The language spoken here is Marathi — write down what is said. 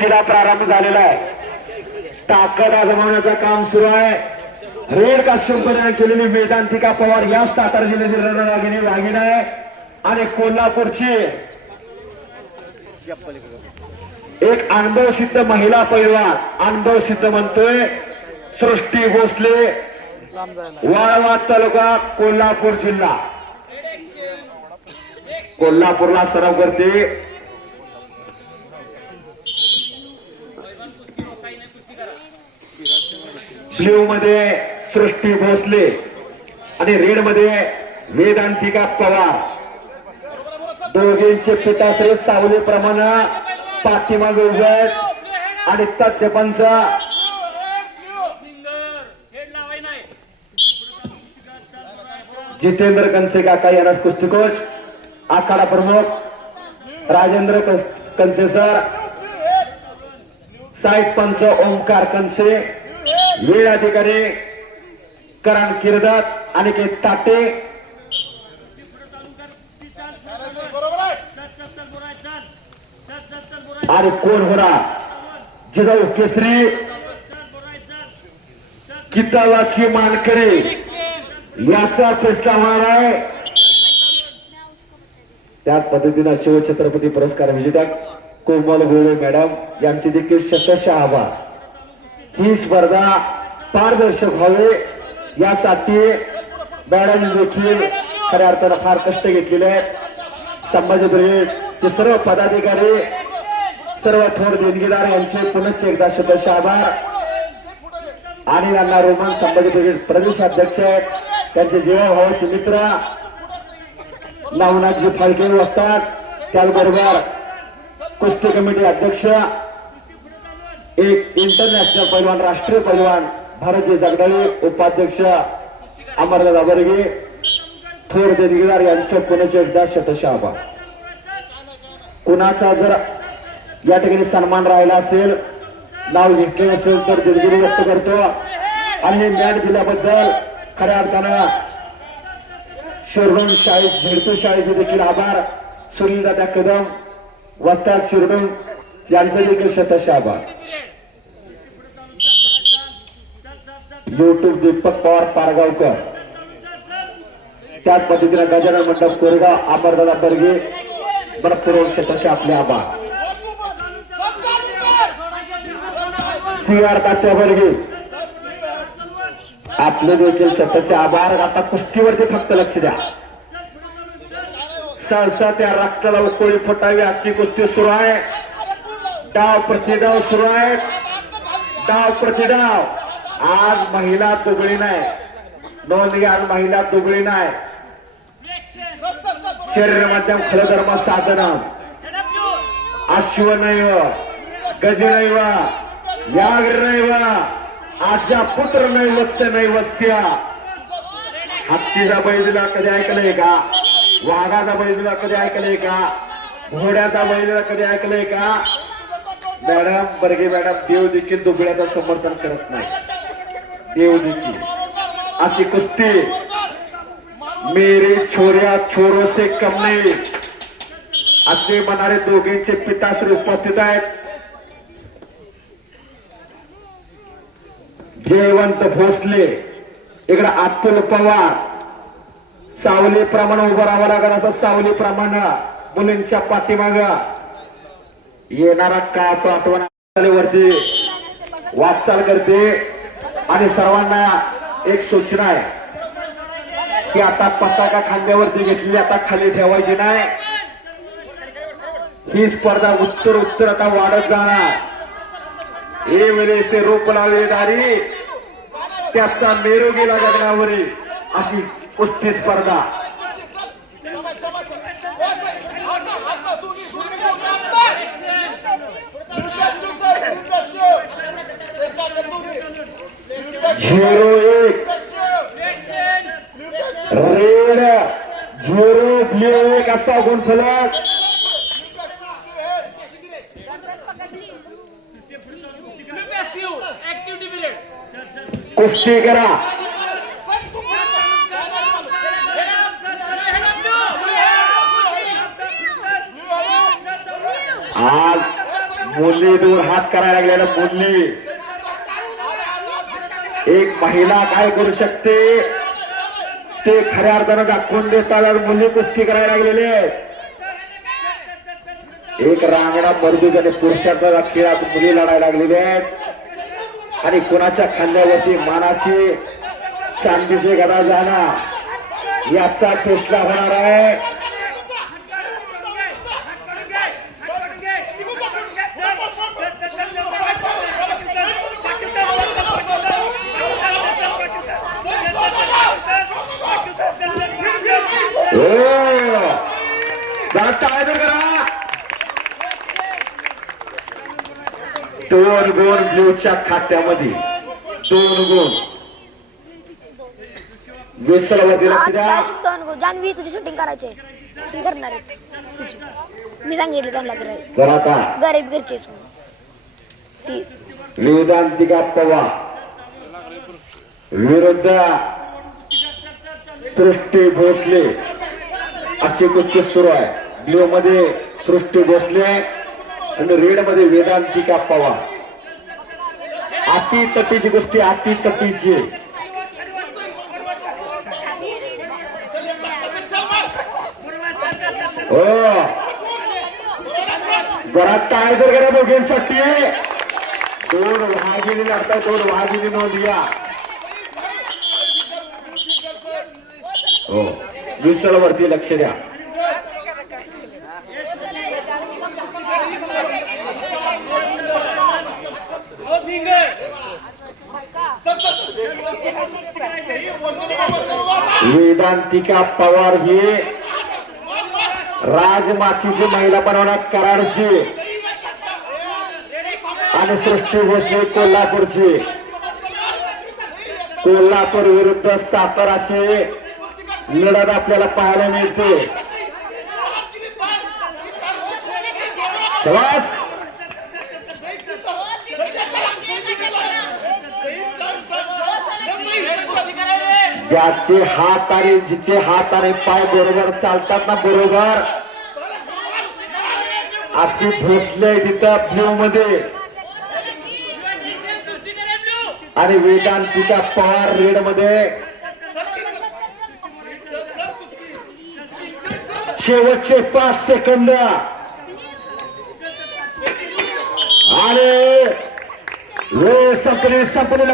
खेळा प्रारंभ झालेला आहे. ताकद आजमावण्याचं काम सुरू आहे. रेड कास्ट्यूम परिधान केलेली वेदांतिका पवार या सातारा जिल्ह्यातील रणरागिणी रागिण आहे. आणि कोल्हापूरची एक अनुभव सिद्ध महिला पैलवान अनुभव सिद्ध म्हणतोय सृष्टी भोसले वाळवा तालुका कोल्हापूर जिल्हा. कोल्हापूरला सराव करते. ब्ल्यू मध्ये सृष्टी भोसले आणि रेडमध्ये वेदांतिका पवार. दोघींचे पिताश्री सावली प्रमाणे पाठीमागे उभे आहेत आणि तथ्यपंच जितेंद्र कंसे काका यांना कुस्ती कोच आखाडा प्रमुख. राजेंद्र कं- कंसे सर. साहेब पंच ओंकार कंसे वेळ अधिकारी करण किरदत अनिकेत ताटे. आणि कोण होणार? जिजाऊ केसरी. किताबाची मानकरी. याचा फैसला होणार आहे. त्याच पद्धतीनं शिवछत्रपती पुरस्कार विजेत्या कोमल गोळे मॅडम यांचे देखील शतश आभार ही स्पर्धा पारदर्शक व्हावे यासाठी मॅडम देखील खऱ्या अर्थानं फार कष्ट घेतलेले आहेत. संभाजी सर्व पदाधिकारी सर्व थोर देणगीदार यांचे पुनश्च एकदा शतश आभार. आणि यांना रोमन संभाजी ब्रिगेड प्रदेश अध्यक्ष आहेत. त्यांचे जीवा भावाचे मित्र नवनाथजी फाळके असतात. त्याचबरोबर कुस्ती कमिटी अध्यक्ष एक इंटरनॅशनल पैलवान राष्ट्रीय पैलवान भारतीय जगदाळे उपाध्यक्ष अमरदादा बर्गे थोर देणगीदार यांच्या पुण्याचे एकदा शतशः आभार कुणाचा जर या ठिकाणी सन्मान राहिला असेल नाव घेतले असेल तर दिलगिरी व्यक्त करतो. आणि हे दिल्याबद्दल खऱ्या अर्थानं शोरूम शाळेत झेडतू शाळेचे देखील आभार. सुनीलदादा कदम वस्ताद शिरडून यांचे देखील शतशाबा आभार युट्यूब दीपक पवार पारगावकर. त्याच पद्धतीने गजानन मंडप कोरेगाव अमरदादा बर्गे भरपूर शतशः आपले आभार. C R Tatya Barge. आपले देखील शतशः आभार. आता कुस्तीवरती फक्त लक्ष द्या. सहसा त्या राष्ट्राला उकळी फुटावी अशी गोष्टी सुरू आहे. डाव प्रतिडाव सुरू आहे. डाव प्रतिडाव. आज महिला दुबळी नाही. नोंद घ्या आज महिला दुबळी नाही. शरीर माध्यम खलधर्म साधन अश्व नैव गज नैव व्याघ्र नैव आजच्या पुत्र नैवस्य नैवस्त्या हत्तीचा बैदला कधी ऐकलंय का? वाघाचा बैजला कधी ऐकलंय का? घोड्याचा बैजला कधी ऐकलंय का? मॅडम बर्गे मॅडम देव देखील दुबळ्याचं समर्थन करत नाही. देव देखील. अशी कुस्ती. मेरे छोऱ्या छोरो से कम नाही. असे म्हणणारे दोघींचे पिताश्री उपस्थित आहेत. जयवंत भोसले. इकडे अतुल पवार. सावली प्रमाण उभं राहावं लागणार असं सावली प्रमाण मुलींच्या पाठीमाग. येणारा काळ तो आठवण वरती वाटचाल करते. आणि सर्वांना एक सूचना आहे की आता पताका खांद्यावरती घेतली आता खाली ठेवायची नाही. ही स्पर्धा उत्तर उत्तर आता वाढत जाणार. हे वेळे ते रोप लावले दारी त्याचा मेरू गेला गगनावरी अशी कुस्ती स्पर्धा झिरो एक। रेड। झिरो ब्ल्यू एक असा गुंठलक ऍक्टिव्हिटी पिरियड कुस्ती करा। आज मुली दूर हात करायला लागलेला मुली. एक महिला काय करू शकते? ते खऱ्या अर्थानं दाखवून देतात मुली कुस्ती करायला लागलेले आहेत. एक रांगडा मर्दूक आणि पुरुषांचा खेळात मुली लढायला लागलेले आहेत. आणि कुणाच्या खांद्यावरची मानाची चांदीचे गदा जाणार याचा फैसला होणार आहे. हो! करा। दोन गुण ब्ल्यूच्या खात्यामध्ये. दोन गुण. जान्हवी तुझी शूटिंग करायची. ती करणार. मी सांगितलं त्यांना करायला गरीब घरचेच तीस वेदांतिका पवार विरुद्ध. सृष्टी भोसले. असे कुस्ती सुरू आहे. ब्ल्यू मध्ये सृष्टी भोसले आणि रेडमध्ये वेदांतिका पवार अति तटीची गोष्टी अति तटीची हो. जरा टाळ जर करा दोघींसाठी दोन वाघिणी लागतात दोन वाघिणी नोंद या हो. वरती लक्ष द्या. वेदांतिका पवार ही राजमातीची महिला बनवण्यात कराडची आणि सृष्टी भोसले कोल्हापूरची. कोल्हापूर विरुद्ध साताराची लढत आपल्याला पाहायला मिळते. शाबास. ज्याचे हात आणि जिचे हात आणि पाय बरोबर चालतात ना बरोबर? अशी भोसले तिथं ब्ल्यू मध्ये आणि वेदांतिका पवार रेडमध्ये शेवटचे पाच सेकंद. आणि वेळ संपली संपली